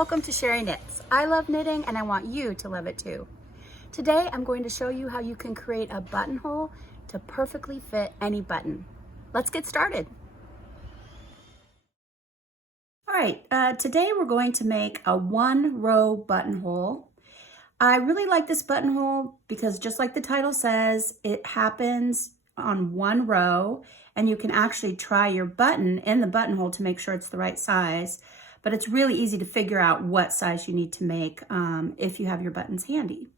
Welcome to CHeri Knits. I love knitting and I want you to love it too. Today I'm going to show you how you can create a buttonhole to perfectly fit any button. Let's get started. All right, today we're going to make a 1-row buttonhole. I really like this buttonhole because just like the title says, it happens on 1 row and you can actually try your button in the buttonhole to make sure it's the right size. But it's really easy to figure out what size you need to make if you have your buttons handy.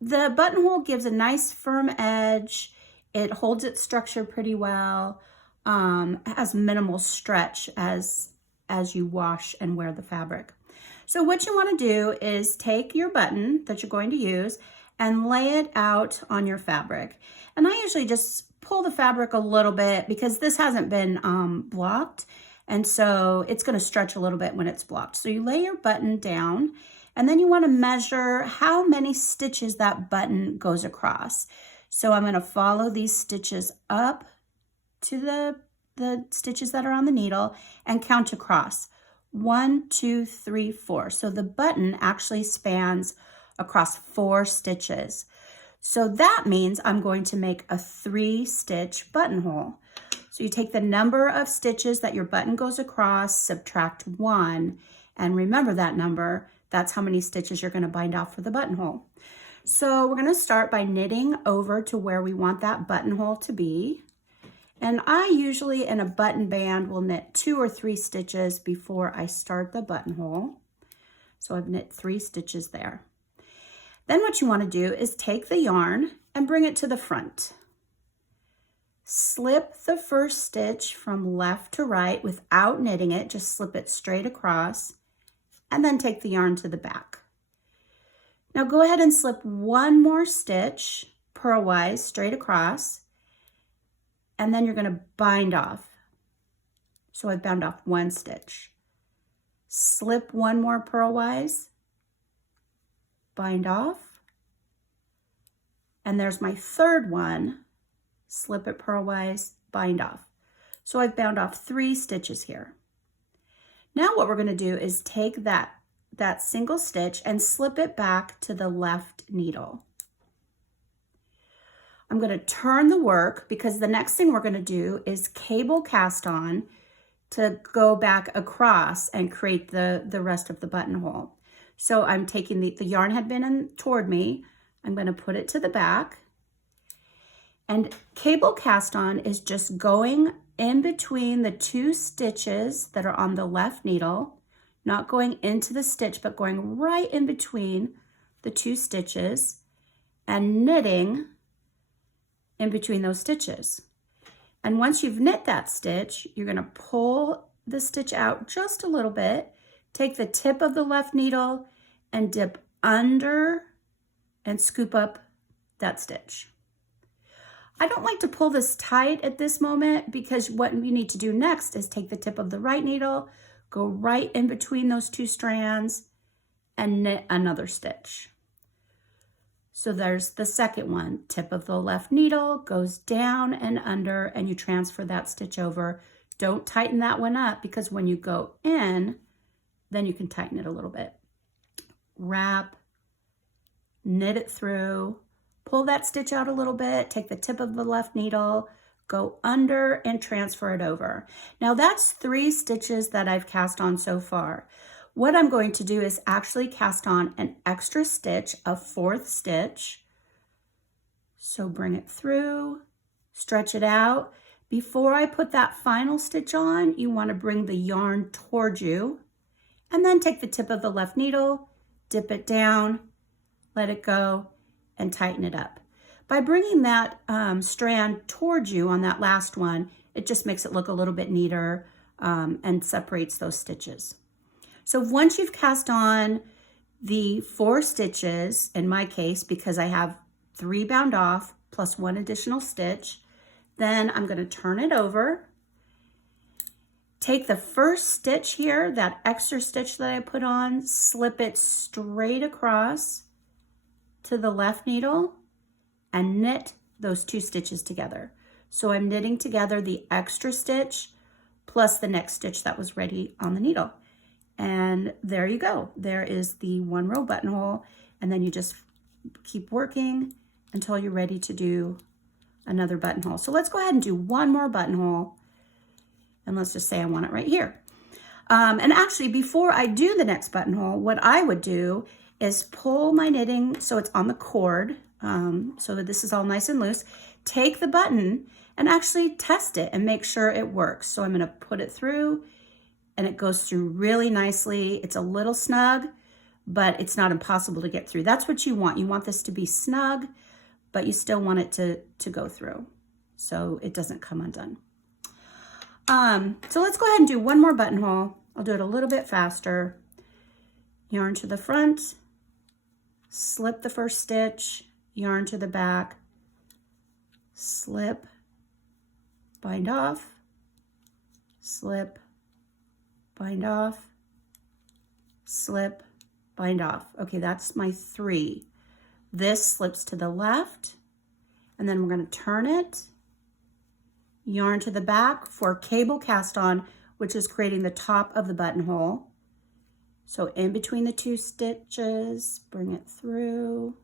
The buttonhole gives a nice firm edge. It holds its structure pretty well. Has minimal stretch as you wash and wear the fabric. So what you want to do is take your button that you're going to use and lay it out on your fabric. And I usually just pull the fabric a little bit because this hasn't been blocked. And so it's going to stretch a little bit when it's blocked. So you lay your button down and then you want to measure how many stitches that button goes across. So I'm going to follow these stitches up to the stitches that are on the needle and count across. 1, 2, 3, 4. So the button actually spans across 4 stitches. So that means I'm going to make a 3-stitch buttonhole. So you take the number of stitches that your button goes across, subtract 1, and remember that number. That's how many stitches you're going to bind off for the buttonhole. So we're going to start by knitting over to where we want that buttonhole to be. And I usually in a button band will knit 2 or 3 stitches before I start the buttonhole. So I've knit 3 stitches there. Then what you want to do is take the yarn and bring it to the front. Slip the first stitch from left to right without knitting it, just slip it straight across, and then take the yarn to the back. Now go ahead and slip 1 more stitch purlwise straight across, and then you're going to bind off. So I've bound off 1 stitch. Slip 1 more purlwise, bind off, and there's my 3rd one. Slip it purlwise, bind off. So I've bound off 3 stitches here. Now what we're going to do is take that single stitch and slip it back to the left needle. I'm going to turn the work because the next thing we're going to do is cable cast on to go back across and create the rest of the buttonhole. So I'm taking the yarn had been in toward me. I'm going to put it to the back. And cable cast on is just going in between the 2 stitches that are on the left needle, not going into the stitch, but going right in between the 2 stitches and knitting in between those stitches. And once you've knit that stitch, you're going to pull the stitch out just a little bit, take the tip of the left needle and dip under and scoop up that stitch. I don't like to pull this tight at this moment because what we need to do next is take the tip of the right needle, go right in between those 2 strands and knit another stitch. So there's the second one. Tip of the left needle goes down and under and you transfer that stitch over. Don't tighten that one up because when you go in, then you can tighten it a little bit. Wrap, knit it through. Pull that stitch out a little bit, take the tip of the left needle, go under and transfer it over. Now that's 3 stitches that I've cast on so far. What I'm going to do is actually cast on an extra stitch, a 4th stitch. So bring it through, stretch it out. Before I put that final stitch on, you want to bring the yarn towards you and then take the tip of the left needle, dip it down, let it go, and tighten it up. By bringing that strand towards you on that last one, it just makes it look a little bit neater and separates those stitches. So once you've cast on the 4 stitches, in my case, because I have 3 bound off plus 1 additional stitch, then I'm going to turn it over. Take the first stitch here, that extra stitch that I put on, slip it straight across to the left needle and knit those 2 stitches together. So I'm knitting together the extra stitch plus the next stitch that was ready on the needle. And there you go. There is the 1 row buttonhole. And then you just keep working until you're ready to do another buttonhole. So let's go ahead and do 1 more buttonhole. And let's just say I want it right here. And actually, before I do the next buttonhole, what I would do is pull my knitting so it's on the cord, so that this is all nice and loose. Take the button and actually test it and make sure it works. So I'm going to put it through, and it goes through really nicely. It's a little snug, but it's not impossible to get through. That's what you want. You want this to be snug, but you still want it to go through so it doesn't come undone. So let's go ahead and do 1 more buttonhole. I'll do it a little bit faster. Yarn to the front, slip the first stitch, yarn to the back, slip, bind off, slip, bind off, slip, bind off. Okay, that's my 3. This slips to the left, and then we're going to turn it, yarn to the back for cable cast on, which is creating the top of the buttonhole. So in between the 2 stitches, bring it through.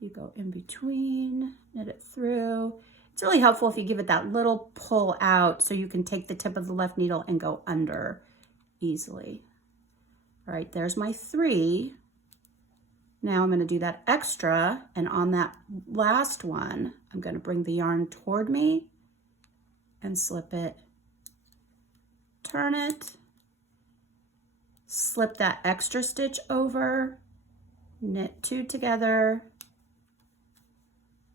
You go in between, knit it through. It's really helpful if you give it that little pull out so you can take the tip of the left needle and go under easily. All right, there's my 3. Now I'm going to do that extra, and on that last one, I'm going to bring the yarn toward me and slip it, turn it, slip that extra stitch over, knit 2 together,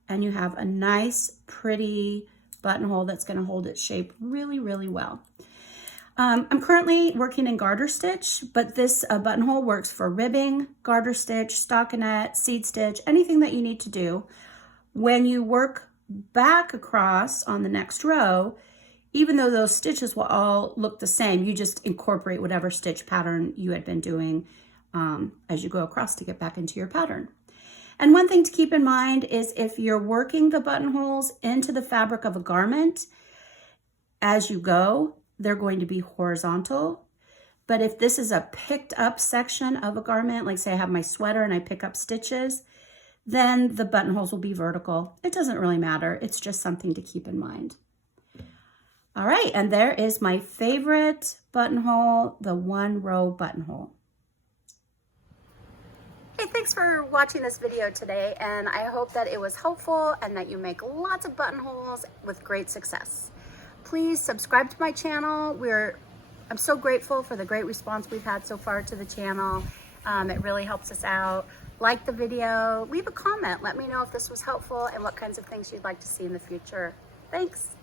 and you have a nice, pretty buttonhole that's going to hold its shape really, really well. I'm currently working in garter stitch, but this buttonhole works for ribbing, garter stitch, stockinette, seed stitch, anything that you need to do. When you work back across on the next row, even though those stitches will all look the same, you just incorporate whatever stitch pattern you had been doing as you go across to get back into your pattern. And one thing to keep in mind is if you're working the buttonholes into the fabric of a garment, as you go, they're going to be horizontal. But if this is a picked up section of a garment, like say I have my sweater and I pick up stitches, then the buttonholes will be vertical. It doesn't really matter. It's just something to keep in mind. All right, and there is my favorite buttonhole, the 1 row buttonhole. Hey, thanks for watching this video today, and I hope that it was helpful and that you make lots of buttonholes with great success. Please subscribe to my channel. I'm so grateful for the great response we've had so far to the channel. It really helps us out. Like the video, leave a comment. Let me know if this was helpful and what kinds of things you'd like to see in the future. Thanks.